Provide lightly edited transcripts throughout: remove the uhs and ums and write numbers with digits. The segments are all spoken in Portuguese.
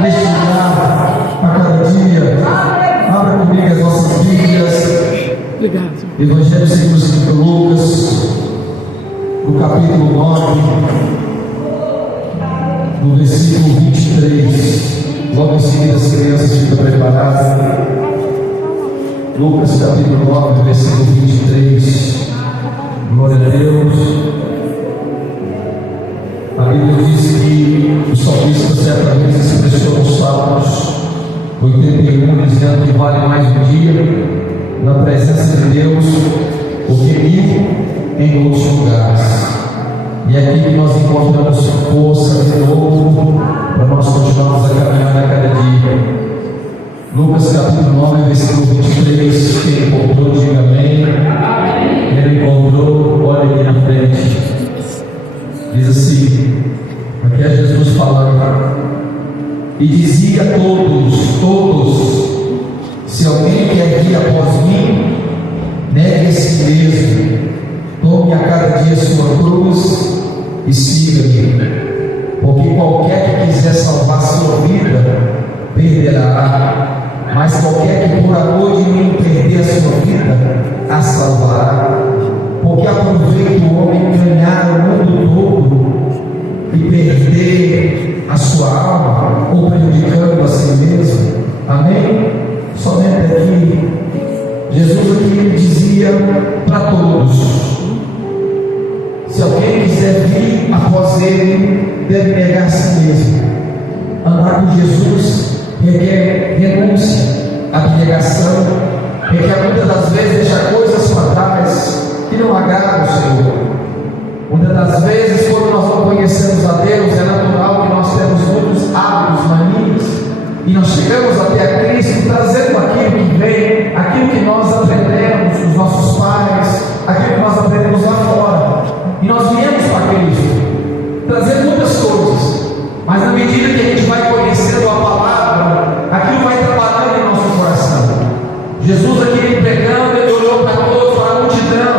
neste lugar a cada dia. Abra comigo as nossas Bíblias. Obrigado. Evangelho segundo o Senhor Lucas, no capítulo 9, no versículo 23. Logo em seguida as crianças ficam preparadas. Lucas capítulo 9, versículo 23. Glória a Deus. A Bíblia diz que o salmista certa vez expressou nos Salmos 81, dizendo que vale mais um dia na presença de Deus o que mil em outros lugares. E é aqui que nós encontramos força de novo para nós continuarmos a caminhar a cada dia. Lucas capítulo 9, versículo 23. Quem encontrou, diga amém. Quem encontrou, olha aqui na frente. Diz assim, aqui é Jesus falando: e dizia a todos, se alguém quer vir após mim, negue a si mesmo, tome a cada dia sua cruz e siga-me. Porque qualquer que quiser salvar sua vida, perderá. Mas qualquer que por amor de mim perder a sua vida, a salvará. Porque aproveita o homem ganhar o mundo todo e perder a sua alma, ou prejudicando a si mesmo. Amém? Somente aqui, Jesus aqui dizia para todos: se alguém quiser vir após ele, deve negar a si mesmo. Andar com Jesus requer renúncia, abnegação, requer muitas das vezes deixar coisas para trás que não agradam ao Senhor. Muitas das vezes, quando nós não conhecemos a Deus, é natural que nós temos muitos hábitos, manias, e nós chegamos até a Cristo trazendo aquilo que vem, aquilo que nós aprendemos dos nossos pais, aquilo que nós aprendemos lá fora, e nós viemos para Cristo trazendo muitas coisas, mas na medida que a gente vai conhecendo a palavra, aquilo vai trabalhando em nosso coração. Jesus aqui pregando, ele olhou para todos, para a multidão,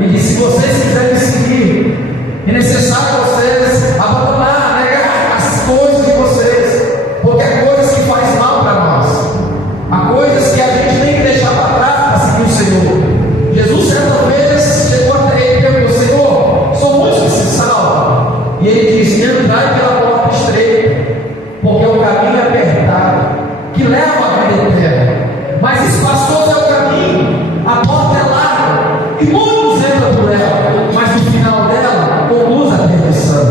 e disse: se vocês quiserem seguir, é necessário vocês abandonar, negar as coisas de vocês, porque há coisas que fazem mal para nós, há coisas que a gente tem que deixar para trás para seguir o Senhor. Jesus certa vez chegou até ele e perguntou: Senhor, são muitos que se salvam? E ele disse: entrai pela porta estreita, porque o caminho é apertado, que leva à vida eterna, mas espaçoso é o caminho, a porta é larga, e muitos entram por ela, mas no final dela conduz à perdição.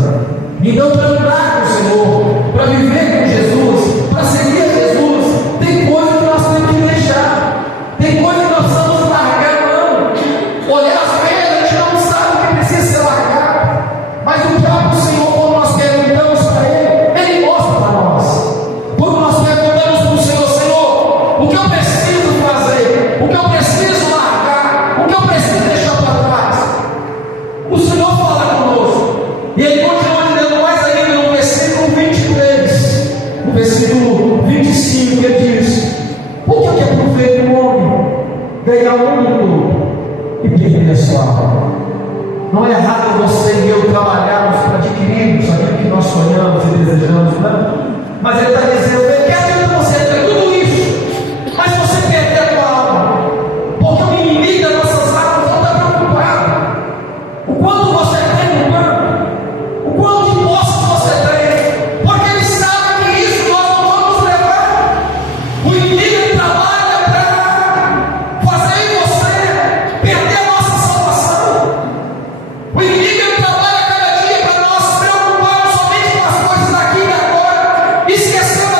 Então, para andar com o Senhor, para viver com Jesus, para seguir a Jesus, tem coisa que nós temos que deixar, tem coisa que nós precisamos largar a mão. Olhar as coisas, a gente não sabe o que precisa ser largado, mas o próprio Senhor, quando nós perguntamos para Ele mostra para nós. Quando nós perguntamos para o Senhor: Senhor, o que eu preciso fazer? O que eu preciso largar? O que eu preciso deixar para trás? O Senhor fala conosco, e Ele continua dizendo mais ainda no versículo 23, no versículo 25, Ele diz: por que é proveito o homem ganhar o mundo todo e perder a sua alma? Não é errado você e eu trabalharmos para adquirirmos aquilo que nós sonhamos e desejamos, não. Mas Ele está dizendo: que adianta você ter tudo isso, mas você perder a tua alma? Porque o inimigo das nossas almas não está preocupado o quanto você tem no banco, o quanto de posse você tem, porque ele sabe que isso nós não vamos levar. O inimigo trabalha para fazer em você perder a nossa salvação. O inimigo trabalha cada dia para nós se preocuparmos somente com as coisas daqui e agora, esquecendo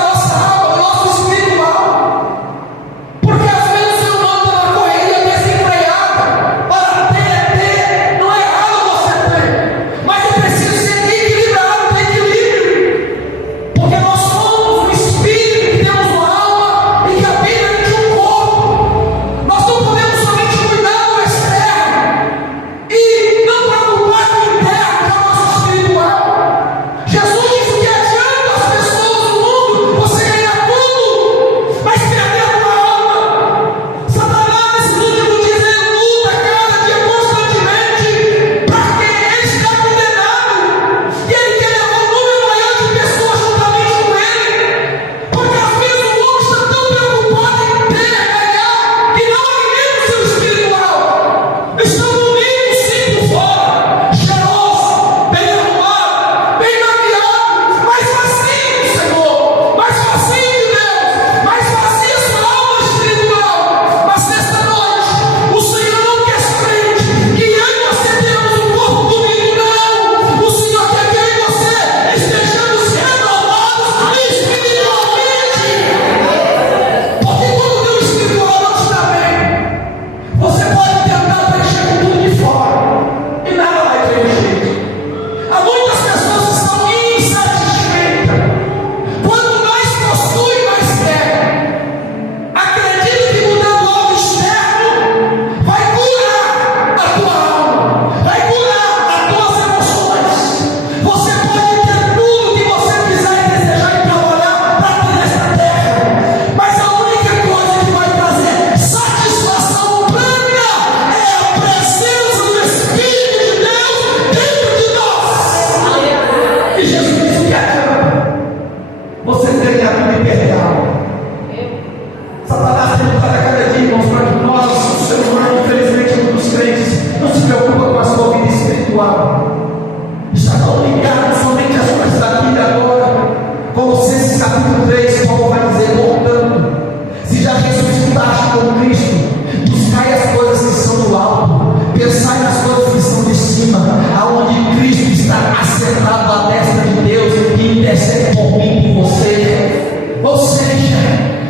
intercede por mim, por você. Ou seja,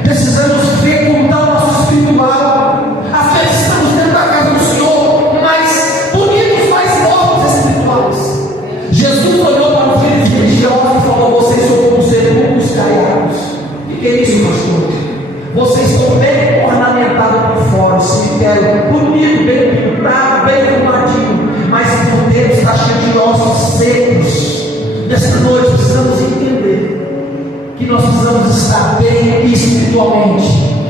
precisamos ver como está o nosso espiritual. Às vezes estamos dentro da casa do Senhor, mas bonitos, mais mortos espirituais. Jesus olhou para os filhos religiosos e falou: vocês são como sepulcros caiados. O que é isso, pastor? Vocês estão bem ornamentados por fora, o cemitério bonito, bem pintado, bem arrumadinho, mas por dentro está cheio de ossos secos. Nesta noite precisamos entender que nós precisamos estar bem espiritualmente,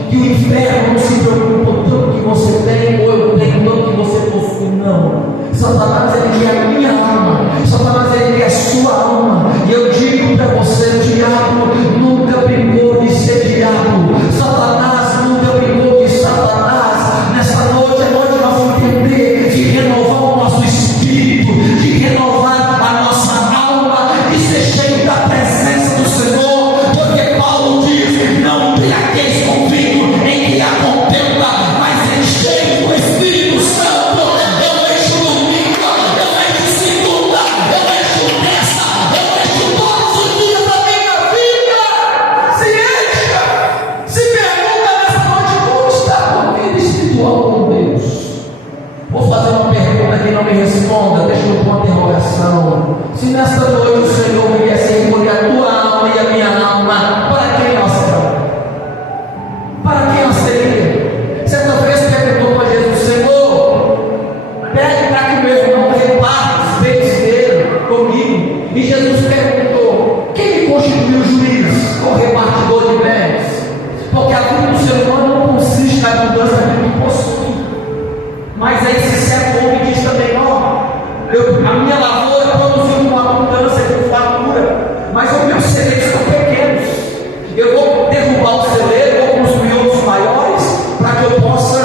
que o inferno não se preocupa com tanto que você tem, ou eu tenho tanto que você possui, não. Satanás, ele quer a minha alma, Satanás, ele quer a sua alma, e eu digo para você: o diabo nunca brincou de ser diabo, Satanás nunca brincou de Satanás. Nessa noite é noite nós vamos entender de renovar o nosso espírito, de renovar a nossa alma, de ser cheio da presença do Senhor, porque Paulo diz: não embriagueis com vinho em que há contenda, mas enchei o Espírito Santo. Eu encho domingo, eu encho segunda, eu encho terça, eu encho todos os dias da minha vida. Se encha, se pergunta nessa noite: como está a tua vida espiritual com Deus? Vou fazer uma pergunta que não me responda, deixa eu pôr uma interrogação. Se nesta noite o Senhor viesse recolher a tua alma e a minha alma, para quem nós será? Para quem nós seria? Certa vez perguntou para Jesus: Senhor, pede para que meu irmão reparta os bens dele comigo. E Jesus perguntou: quem me constituiu juiz ou repartidor de bens? Porque a vida do ser humano não consiste na abundância daquilo que possui. Mas aí esse certo homem diz também: ó, a minha lavoura produziu uma abundância de fartura, mas os meus celeiros são pequenos. Eu vou derrubar o celeiro, vou construir outros maiores, para que eu possa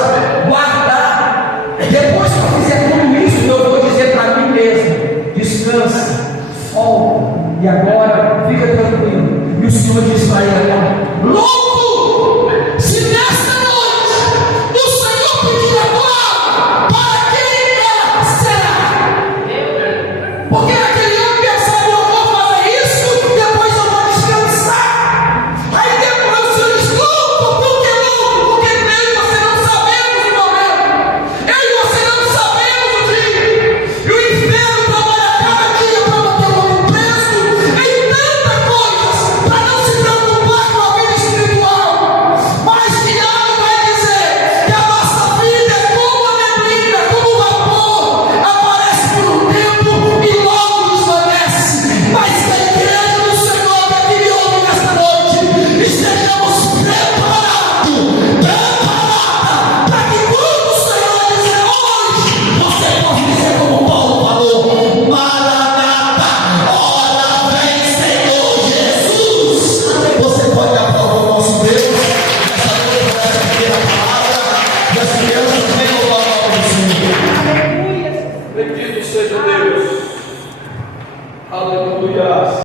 guardar. Depois que eu fizer tudo isso, eu vou dizer para mim mesmo: descanse, folga, e agora fica tranquilo. E o Senhor diz para ele agora: louco, se nesta noite o Senhor pedir a tua alma, para quem ela será? Porque aquele homem pensava: eu vou fazer isso, depois eu vou descansar. Aí depois o Senhor diz: louco, por que louco? Porque eu e você não sabemos o momento, eu e você não sabemos o dia, e o inferno trabalha cada dia para manter o homem preso em tanta coisa, para não se preocupar com a vida espiritual. Mas Tiago vai dizer que a nossa vida é como a neblina, como o vapor, aparece por um tempo e logo desvanece. Mas que a igreja do Senhor que aqui me ouve nesta noite estejamos preparados, para que quando o Senhor dizer hoje, você pode dizer como Paulo falou: Maranata, ora vem Senhor Jesus. Você pode aplaudir o nosso Deus nessa noite, nessa primeira palavra, e as crianças venham louvar o Senhor. Bendito seja Deus. Aleluia.